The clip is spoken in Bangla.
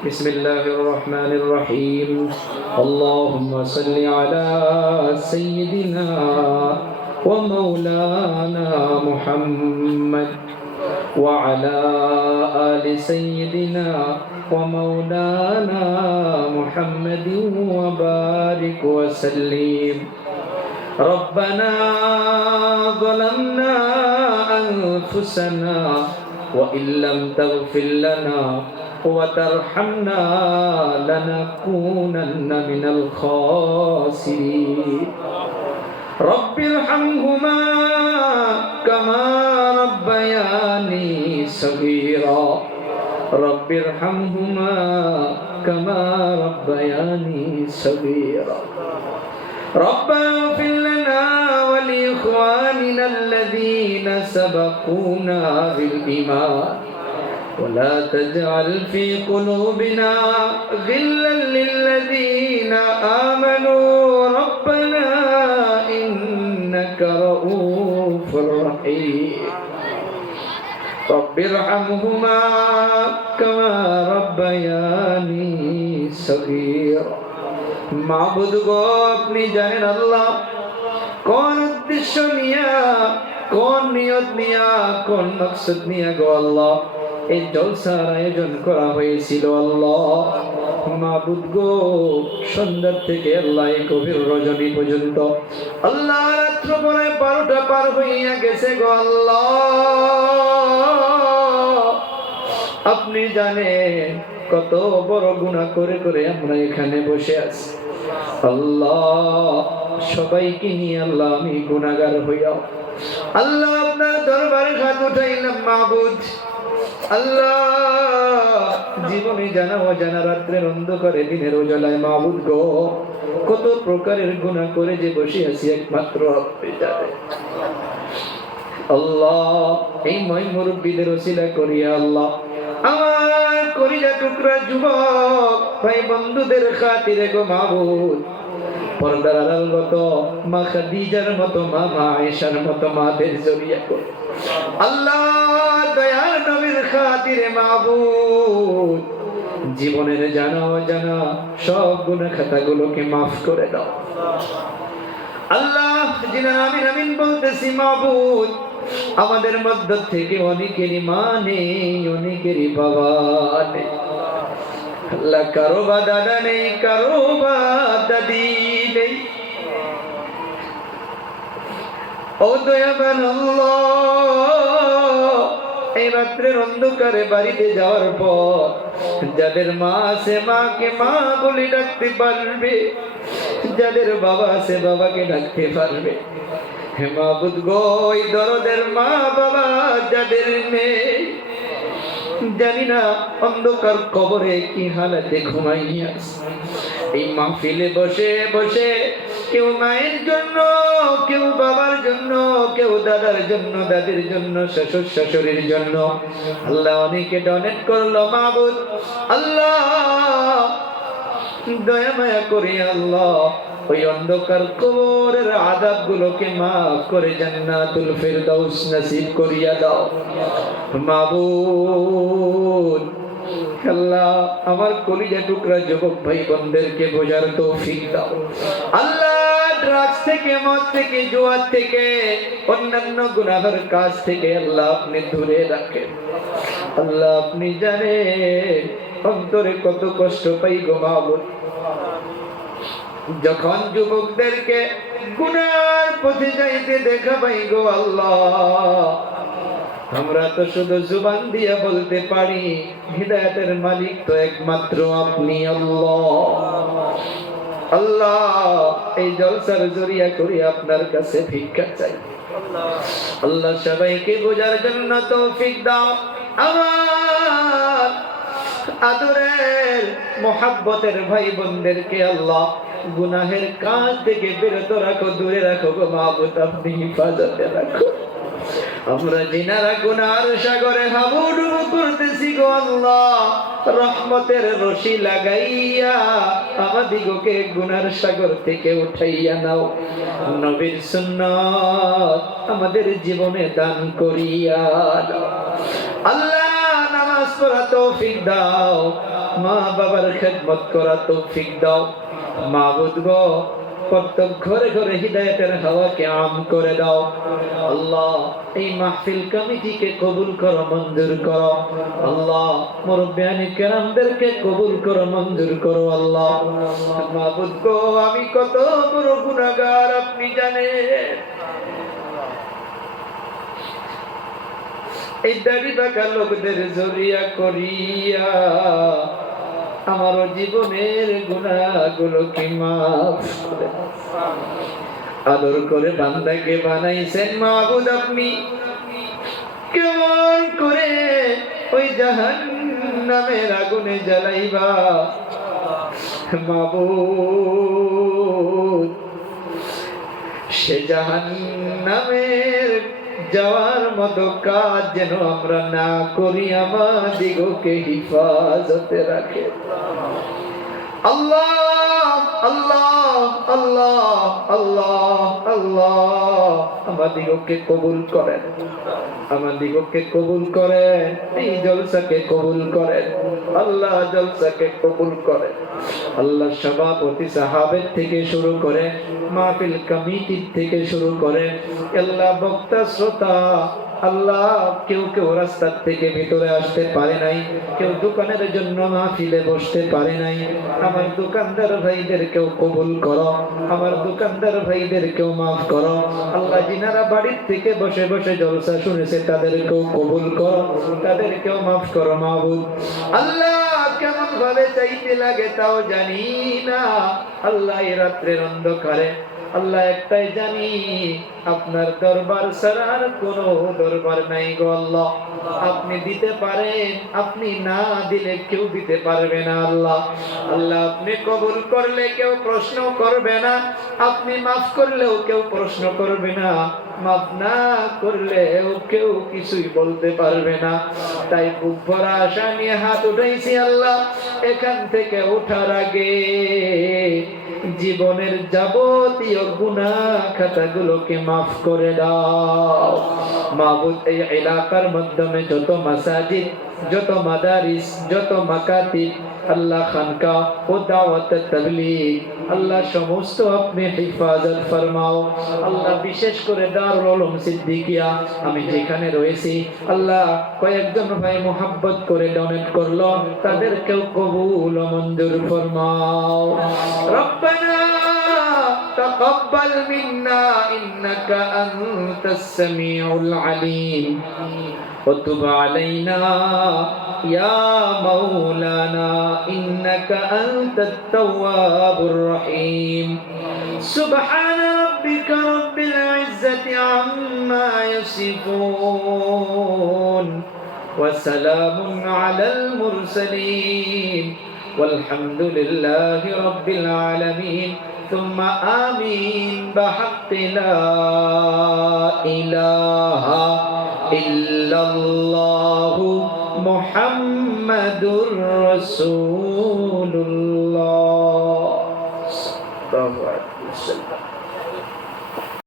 بسم الله الرحمن الرحيم اللهم صل على سيدنا ومولانا محمد وعلى آل سيدنا ومولانا محمد وبارك وسلم ربنا ظلمنا أنفسنا وإن لم تغفر لنا وترحمنا لنكونن من الخاسرين رب ارحمهما كما ربياني صغيرا رب ارحمهما كما ربياني صغيرا ربنا اغفر لنا ولإخواننا الذين سبقونا بالإيمان ولا تجعل في قلوبنا غلا للذين آمنوا ربنا إنك رؤوف رحيم رب ارحمهما كما ربياني صغيرا মাবুদ গো আপনি জানেন আল্লাহ কোন উদ্দেশ্য নিয়া কোন নিয়ত নিয়া কোন মাকসাদ নিয়া গো আল্লাহ এই জলসার আয়োজন করা হয়েছিল আল্লাহ মাবুদ গো সন্ধ্যা থেকে আল্লাহ এই গভীর রজনী পর্যন্ত আল্লাহ রাত্র পরে 12টা পার হইয়া গেছে গো আল্লাহ আপনি জানেন কত বড় গুনাহ করে করে আমরা এখানে বসে আছি আল্লাহ সবাইকে নিয়ে আল্লাহ আমি গুনাহগার হইয়া আল্লাহ আপনার দরবারে হাত উঠাইলাম মাবুদ আল্লাহ জীবনে জানা অজানা রাত্রের অন্ধকারে দিনের উজালায় মাবুদ গো কত প্রকারের গুনাহ করে যে বসে আছি একমাত্র আপনি জানেন আল্লাহ এই ময় মুরব্বিদের ওসিলা করিয়া আল্লাহ আমার কলিজা টুকরা যুবক ভাই বন্ধুদের খাতিরে গো মাবুদ পর্দার আড়াল গত মা খাদিজার মতো মা আয়েশার মতো মাদের জড়িয়া করে আল্লাহ দয়ার নবীর খাতিরে মাবুদ জীবনের জানা অজানা সব গুনাহ খাতাগুলোকে মাফ করে দাও আল্লাহ জিনা আমিন আমিন বলতেছি মাবুদ আমাদের মধ্য থেকে অনেকেরই মা নেই অনেকেরই বাবা নেই আল্লাহ কারো বা দাদা নেই কারো বা দাদি নেই ও দয়াবান আল্লাহ এই রাত্রের অন্ধকারে বাড়িতে যাওয়ার পর যাদের মা আছে মাকে মা বলে ডাকতে পারবে যাদের বাবা আছে বাবাকে ডাকতে পারবে হে মাবুদ গো এই দরদের মা বাবা যাদের নেই জানি না অন্ধকার কবরে কি হালাতে ঘুমাইয়া আছে এই মাহফিলে বসে বসে কেউ মায়ের জন্য কেউ বাবার জন্য কেউ দাদার জন্য দাদির জন্য শ্বশুর শাশুড়ির জন্য আল্লাহ অনেকে ডোনেট করলো মাবুদ আল্লাহ দয়া মায়া করে আল্লাহ ওই অন্ধকার কবরের আযাবগুলোকে মাফ করে জান্নাতুল ফিরদাউস নসিব করিয়া দাও মাবুদ আল্লাহ আমার কলিজা টুকরা যুবক ভাই বোনদেরকে বোঝার তৌফিক দাও আল্লাহ ড্রাগস থেকে মদ থেকে জুয়া থেকে অন্যান্য গুনাহের কাজ থেকে আল্লাহ আপনি দূরে রাখেন আল্লাহ আপনি জানেন অন্তরে কত কষ্ট পাই গো মাবুদ যখন যুবকদেরকে গুনার পথে যাইতে দেখা পাই গো আল্লাহ আমরা তো শুধু জুবান দিয়ে বলতে পারি হিদায়াতের মালিক তো একমাত্র আপনি আল্লাহ আল্লাহ এই জলসার জরিয়া করে আপনার কাছে ভিক্ষা চাই আল্লাহ সবাইকে বোঝার জন্য তৌফিক দাও আমার আদরের মোহাব্বতের ভাই বোনদেরকে আল্লাহ গুনাহের কাজ থেকে বিরত রাখো দূরে রাখো গো মাবুদ আপনি হিফাজতে রাখো আমরা জিনারা গুনার সাগরে হাবুডুবু করতেছি গো আল্লাহ রহমতের রশি লাগাইয়া আমাদিগকে গুনার সাগর থেকে উঠাইয়া নাও নবীর সুন্নাত আমাদের জীবনে দান করিয়া দাও আল্লাহ নামাজ পড়া তৌফিক দাও, মা বাবার খেদমত করা তৌফিক দাও। মাবুদ গো, প্রত্যেক ঘরে ঘরে হিদায়াতের হাওয়াকে আম করে দাও। আল্লাহ, এই মাহফিল কমিটিকে কবুল করো, মঞ্জুর করো। আল্লাহ, মুরব্বিয়ানে কেরামদেরকে কবুল করো, মঞ্জুর করো। আল্লাহ মাবুদ গো, আমি কত বড় গুনাহগার আপনি জানেন। এই দাড়ি বাঁকা লোকদের জড়িয়া করিয়া আমার জীবনের গুনাহগুলোকে মাফ করে আদর করে বান্দাকে বানাইছেন মাবুদ। আপনি কেমন করে ওই জাহান্নামের আগুনে জ্বালাইবা মাবুদ? সে জাহান্নামের যাওয়ার মতো কাজ যেন আমরা না করি, আমাদিগকে হিফাজতে রাখে। আল্লাহ আল্লাহ আল্লাহ আল্লাহ আল্লাহ, আমাদিগকে কবুল করেন, আমাদিগকে কবুল করেন, এই জলসাকে কবুল করেন। আল্লাহ জলসাকে কবুল করেন। আল্লাহ সভাপতি সাহাবের থেকে শুরু করে, মাহফিল কমিটির থেকে শুরু করে, আল্লাহ বক্তা শ্রোতা, আল্লাহ কেউ কেউ রাস্তার থেকে ভিতরে আসতে পারে নাই, কেউ দোকানের জন্য মাহফিলে বসতে পারে নাই। আমার দোকানদার ভাইদের কেউ কবুল করো, আমার দোকানদার ভাইদের কেউ মাফ করো। আল্লাহ যিনারা বাড়ির থেকে বসে বসে জলসা শুনেছে তাদেরকেও কবুল করো, তাদেরকেও মাফ করো মাবুদ। আল্লাহ কেমন ভাবে চাইতে লাগে তাও জানি না। আল্লাহ এই রাত্রের অন্ধকারে আল্লাহ একটাই জানি, আপনার দরবার ছাড়া আর কোনো দরবার নাই গো আল্লাহ। আপনি দিতে পারেন, আপনি না দিলে কেউ দিতে পারবে না আল্লাহ। আল্লাহ আপনি কবুল করলে কেউ প্রশ্ন করবে না, আপনি মাফ করলেও কেউ প্রশ্ন করবে না, মাফ না করলেও কেউ কিছুই বলতে পারবে না। তাই বুক ভরা আশা নিয়ে হাত উঠাইছি আল্লাহ। এখান থেকে ওঠার আগে জীবনের যাবতীয় গুনাহ খাতাগুলোকে মাফ করে দাও মাবুদ। এই এলাকার মাধ্যমে যত মাসাজিদ, যত মাদারিস, যত মাকাতিব, আল্লাহ খানকা ও দাওয়াত তাবলীগ, আল্লাহ সমস্ত আপনি হিফাজত ফরমাও আল্লাহ। বিশেষ করে দারুল উলুম সিদ্দিকিয়া, আমি যেখানে রয়েছি আল্লাহ, কয়েকজন ভাই মোহাব্বত করে ডোনেট করলো, তাদেরকেও কবুল ও মঞ্জুর ফরমাও। রব্বানা تقبل منا إنك أنت السميع العليم وتب علينا يا مولانا إنك أنت التواب الرحيم سبحان ربك رب العزة عما يصفون وسلام على المرسلين والحمد لله رب العالمين ثم آمين بحق لا إله إلا الله محمد رسول الله صلى الله عليه وسلم।